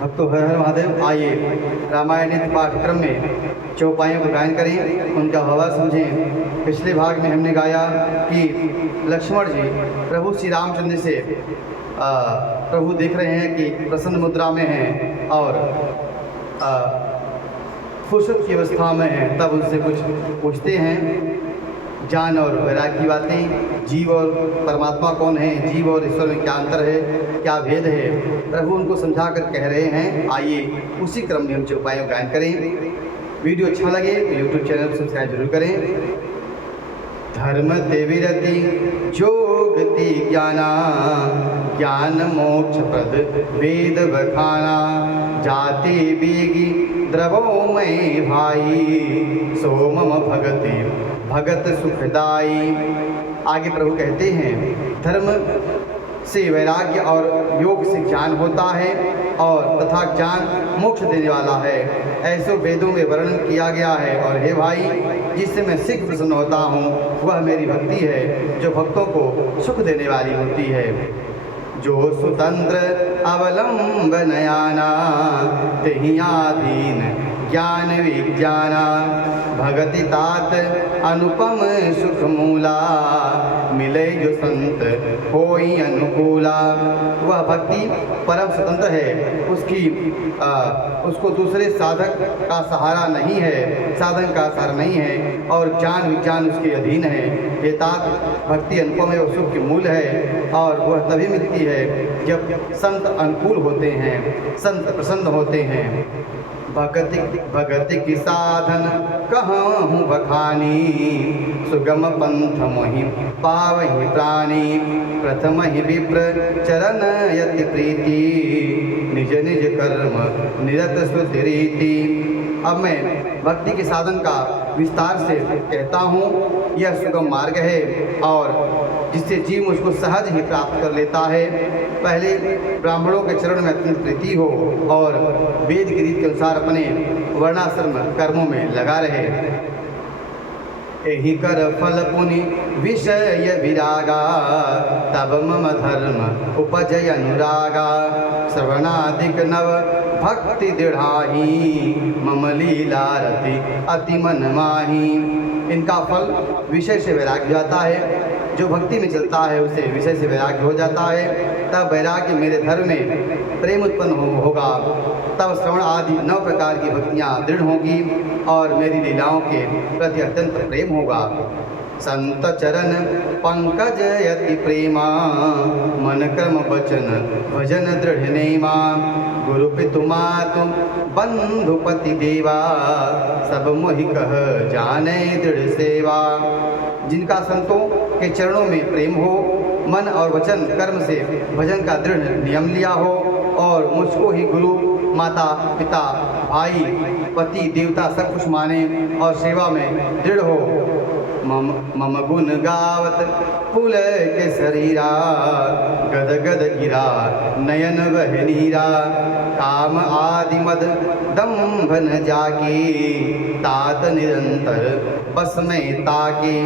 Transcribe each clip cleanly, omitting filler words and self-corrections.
भक्तों हर हर महादेव। आइए रामायण नित्य पाठ्यक्रम में चौपाइयों को गायन करें, उनका भाव समझें। पिछले भाग में हमने गाया कि लक्ष्मण जी प्रभु श्री रामचंद्र से प्रभु देख रहे हैं कि प्रसन्न मुद्रा में हैं और फुर्सत की अवस्था में हैं। तब उनसे कुछ पूछते हैं, ज्ञान और वैराग्य की बातें, जीव और परमात्मा कौन है, जीव और ईश्वर में क्या अंतर है, क्या भेद है, प्रभु उनको समझा कर कह रहे हैं। आइए उसी क्रम में हम चौपाइयों गायन करें। वीडियो अच्छा लगे तो यूट्यूब चैनल सब्सक्राइब जरूर करें। धर्म ते विरति जोगति ज्ञाना, ज्ञान मोक्ष प्रद वेद बखाना, जाति बेगी द्रवो मई भाई, सो मम भगति भगत सुखदाई। आगे प्रभु कहते हैं, धर्म से वैराग्य और योग से ज्ञान होता है और तथा ज्ञान मोक्ष देने वाला है, ऐसे वेदों में वर्णन किया गया है। और हे भाई, जिससे मैं सिख प्रसन्न होता हूँ वह मेरी भक्ति है, जो भक्तों को सुख देने वाली होती है। जो स्वतंत्र अवलंबनयाना, तेहियाधीन ज्ञान विज्ञाना, भगति तात अनुपम सुख मूला, मिले जो संत होई अनुकूला। वह भक्ति परम स्वतंत्र है, उसको दूसरे साधक का सहारा नहीं है, साधन का सहारा नहीं है, और ज्ञान विज्ञान उसके अधीन है। ये तात भक्ति अनुपम है, सुख की मूल है, और वह तभी मिलती है जब संत अनुकूल होते हैं, संत प्रसन्न होते हैं। भगति की साधन कहूँ बखानी, सुगम पंथ मोहि पावहि प्राणी, प्रथम ही विप्र चरण यति प्रीति, निज निज कर्म निरत स्तुति रीति। अब मैं भक्ति के साधन का विस्तार से कहता हूँ। यह सुगम मार्ग है और जिससे जीव मुझको सहज ही प्राप्त कर लेता है। पहले ब्राह्मणों के चरण में अत्यंत प्रीति हो और वेद की रीत के अनुसार अपने वर्णाश्रम कर्मों में लगा रहे। एहि कर फल पुनि विषय विरागा, तब मम धर्म उपजय अनुरागा, श्रवणादिक नव भक्ति दृढ़ाही, मम लीला रति अति मन माही। इनका फल विषय से वैराग्य जाता है। जो भक्ति में चलता है उसे विषय से वैराग्य हो जाता है। तब वैराग्य मेरे धर्म में प्रेम उत्पन्न होगा। तब श्रवण आदि 9 प्रकार की भक्तियाँ दृढ़ होगी और मेरी लीलाओं के प्रति अत्यंत प्रेम होगा। संत चरण पंकज यति प्रेमा, मन क्रम वचन भजन दृढ़ नेमा, गुरु पितु मातु बंधु पति देवा, सब मोहि कह जाने दृढ़ सेवा। जिनका संतों के चरणों में प्रेम हो, मन और वचन कर्म से भजन का दृढ़ नियम लिया हो, और मुझको ही गुरु माता पिता भाई पति देवता सब कुछ माने और सेवा में दृढ़ हो। मम गुण गावत पुल के शरीरा, गद गद गिरा नयन वह नीरा, काम आदि मद दम्भ न जाकी, तात निरंतर बस में ताकी।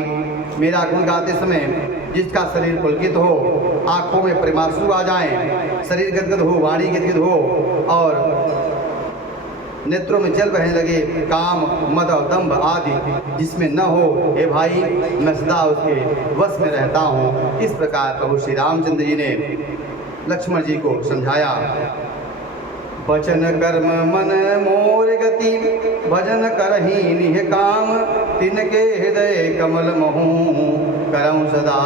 मेरा गुण गाते समय जिसका शरीर पुलकित हो, आँखों में प्रेमाश्रु आ जाएं, शरीर गदगद हो, वाणी गदगद हो और नेत्रों में जल बहने लगे, काम मद और दंभ आदि जिसमें न हो, हे भाई मैं सदा उसके वश में रहता हूँ। इस प्रकार प्रभु श्री रामचंद्र जी ने लक्ष्मण जी को समझाया। वचन कर्म मन मोर गति, भजन करही निह काम, तिनके हृदय कमल महू, करऊं सदा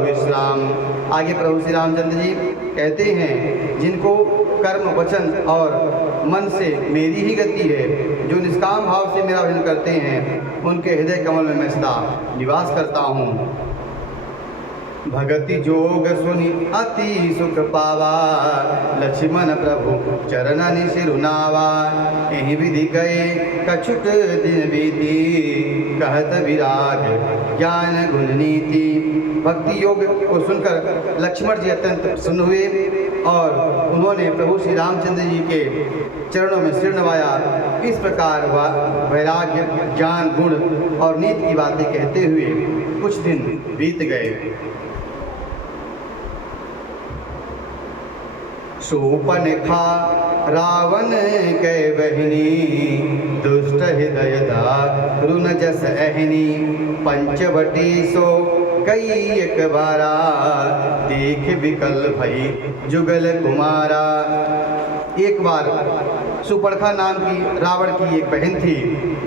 विश्राम। आगे प्रभु श्री रामचंद्र जी कहते हैं, जिनको कर्म वचन और मन से मेरी ही गति है, जो निष्काम भाव से मेरा भजन करते हैं, उनके हृदय कमल में मैं सदा निवास करता हूँ। भगति जोग सुनि अति सुख पावा, लक्ष्मण प्रभु चरणनि सिरुनावा, एहि विधि गए कछुक दिन बीती, कहत विराग ज्ञान गुण नीति। भक्ति योग को सुनकर लक्ष्मण जी अत्यंत प्रसन्न हुए और उन्होंने प्रभु श्री रामचंद्र जी के चरणों में सिर नवाया। इस प्रकार वैराग्य ज्ञान गुण और नीति की बातें कहते हुए कुछ दिन बीत गए। शूर्पणखा रावण कै बहिनी, दुष्ट हृदय दारुण जस अहिनी। पंचवटी सो कई एक बारा, देख विकल भई जुगल कुमारा। एक बार शूर्पणखा नाम की रावण की एक बहन थी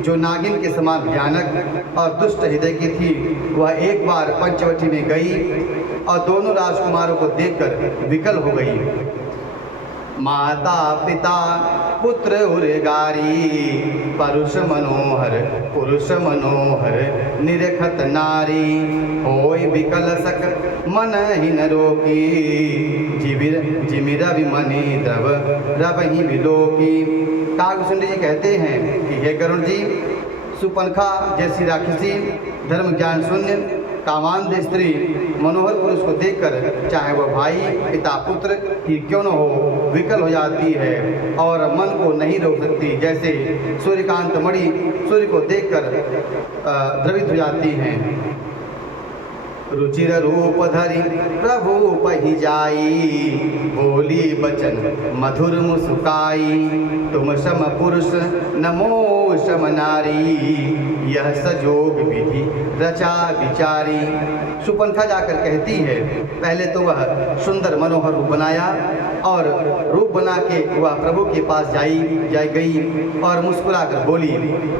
जो नागिन के समान भयानक और दुष्ट हृदय की थी। वह एक बार पंचवटी में गई और दोनों राजकुमारों को देखकर विकल हो गई। माता पिता पुत्र उर्गारी, परुष मनोहर पुरुष मनोहर निरखत नारी। होय विकल सक मन ही न रोकी, जिमिर विमनि द्रव रवहि विलोकी। काकभूषुंडी जी कहते हैं कि हे गरुड़ जी, शूर्पणखा जैसी राक्षसी धर्म ज्ञान शून्य कामांध स्त्री मनोहर पुरुष को देखकर चाहे वह भाई पिता पुत्र ही क्यों न हो, विकल हो जाती है और मन को नहीं रोक सकती। जैसे सूर्यकांत मणि सूर्य को देखकर द्रवित हो जाती हैं। रुचिर रूप धरि प्रभु पहि जाई, बोली बचन मधुर मुस्काई। तुम सम पुरुष नमो सम नारी, यह सजोग विधि रचा विचारी। शूर्पणखा जाकर कहती है, पहले तो वह सुंदर मनोहर रूप बनाया और रूप बना के वह प्रभु के पास गई और मुस्कुराकर बोली,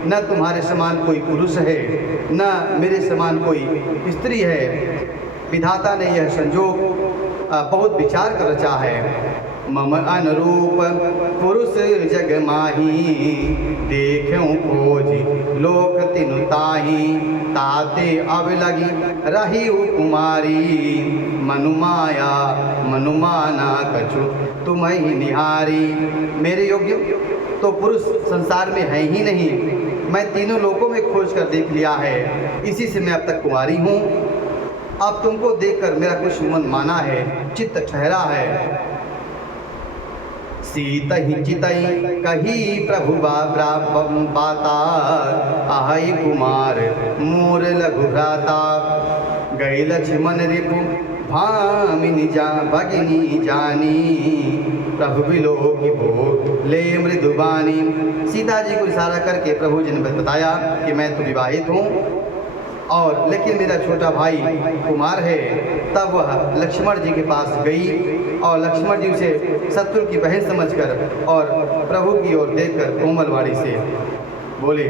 न तुम्हारे समान कोई पुरुष है न मेरे समान कोई स्त्री है। विधाता ने यह संजोग बहुत विचार कर रचा है। मम अनुरूप पुरुष जग माही, देखूं खोजी लोक तिनु ताही। ताते अब लगी रही कुमारी, मनुमाया मनुमाना कछु तुम्हें निहारी। मेरे योग्य तो पुरुष संसार में है ही नहीं, मैं तीनों लोकों में खोज कर देख लिया है, इसी से मैं अब तक कुंवारी हूँ। अब तुमको देखकर मेरा कुछ मन माना है, चित्त ठहरा है। सीत ही चितई कही प्रभु बाता, आहई कुमार मोर लघु भ्राता। गई लक्ष्मण रिपु भामिनी भगिनी जानी, प्रभु बिलो की भो ले मृदुबानी। सीता जी को इशारा करके प्रभु जी ने बताया कि मैं तो विवाहित हूँ और लेकिन मेरा छोटा भाई कुमार है। तब वह लक्ष्मण जी के पास गई और लक्ष्मण जी उसे शत्रु की बहन समझकर और प्रभु की ओर देखकर कोमल वाणी से बोले,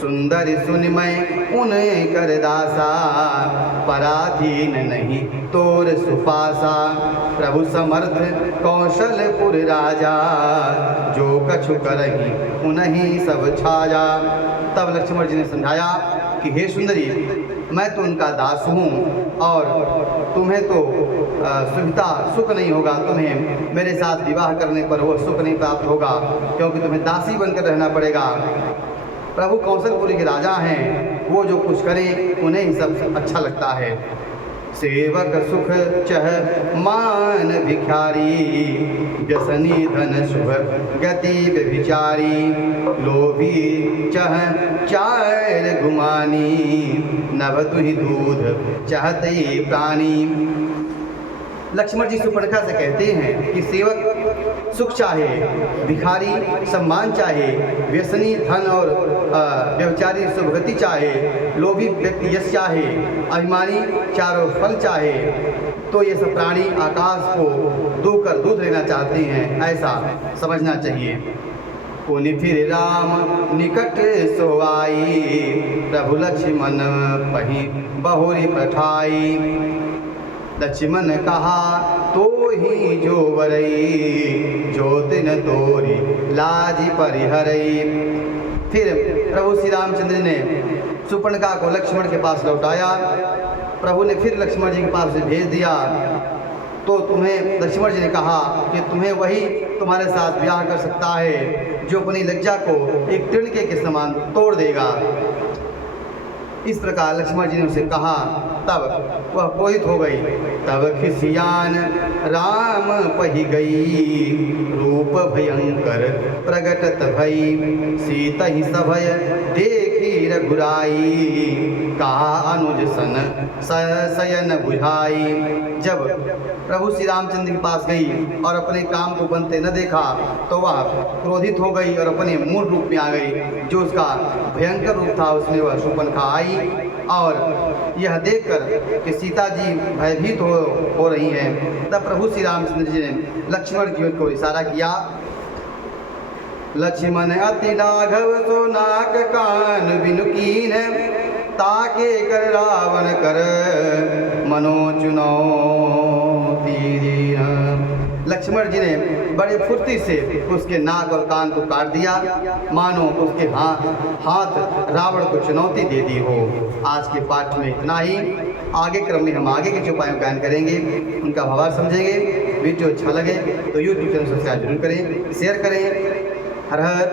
सुंदर सुन मैं उन्हें कर दासा, पराधीन नहीं तोर सुपासा। प्रभु समर्थ कौशलपुर राजा, जो कछु करही उन्हीं सब छाजा। तब लक्ष्मण जी ने समझाया कि हे सुंदरी, मैं तो उनका दास हूँ और तुम्हें तो सुख नहीं होगा, तुम्हें मेरे साथ विवाह करने पर वो सुख नहीं प्राप्त होगा, क्योंकि तुम्हें दासी बनकर रहना पड़ेगा। प्रभु कौशलपुरी के राजा हैं, वो जो कुछ करें उन्हें ही सब अच्छा लगता है। सेवक सुख चह मान भिखारी, व्यसनी धन शुभ गति व्यभिचारी। लोभी चह चार गुमानी, नभ तुहि दूध चाहते प्राणी। लक्ष्मण जी शूर्पणखा से कहते हैं कि सेवक सुख चाहे, भिखारी सम्मान चाहे, व्यसनी धन और व्यभिचारी सुभगति चाहे, लोभी व्यक्ति यश चाहे, अभिमानी चारों फल चाहे, तो ये सब प्राणी आकाश को दूकर दूध लेना चाहते हैं, ऐसा समझना चाहिए। पुनि फिर राम निकट सो आई, प्रभु लक्ष्मण पहि बहुरी पठाई। लक्ष्मण कहा तो ही जो वरई, जो तिन तोरी लाजी परिहरई। फिर प्रभु श्री रामचंद्र ने शूर्पणखा को लक्ष्मण के पास लौटाया। प्रभु ने फिर लक्ष्मण जी के पास भेज दिया तो तुम्हें लक्ष्मण जी ने कहा कि तुम्हें वही तुम्हारे साथ ब्याह कर सकता है जो अपनी लज्जा को एक तिनके के समान तोड़ देगा। इस प्रकार लक्ष्मण जी ने उसे कहा, तब वह मोहित हो गई। तब खिसियान राम पही गई, रूप भयंकर प्रगटत भई। सीता ही सभय देख रघुराई, कहा अनुज सन शयन बुझाई। जब प्रभु श्री रामचंद्र के पास गई और अपने काम को बनते न देखा तो वह क्रोधित हो गई और अपने मूल रूप में आ गई। जो उसका भयंकर रूप था उसमें वह शूर्पणखा आई और यह देखकर कि सीता जी भयभीत हो रही हैं, तब प्रभु श्री रामचंद्र जी ने लक्ष्मण जी को इशारा किया। लक्ष्मण अति लाघव सो नाक कान बिनु कीन, ताके कर रावण कर मनो चुनौती दीन। लक्ष्मण जी ने बड़े फुर्ती से उसके नाक और कान को काट दिया, मानो उसके हाथ रावण को चुनौती दे दी हो। आज के पाठ में इतना ही। आगे क्रम में हम आगे के जो उपाय बयान करेंगे उनका भावार्थ समझेंगे। वीडियो अच्छा लगे तो यूट्यूब चैनल सब्सक्राइब जरूर करें, शेयर करें। हर हर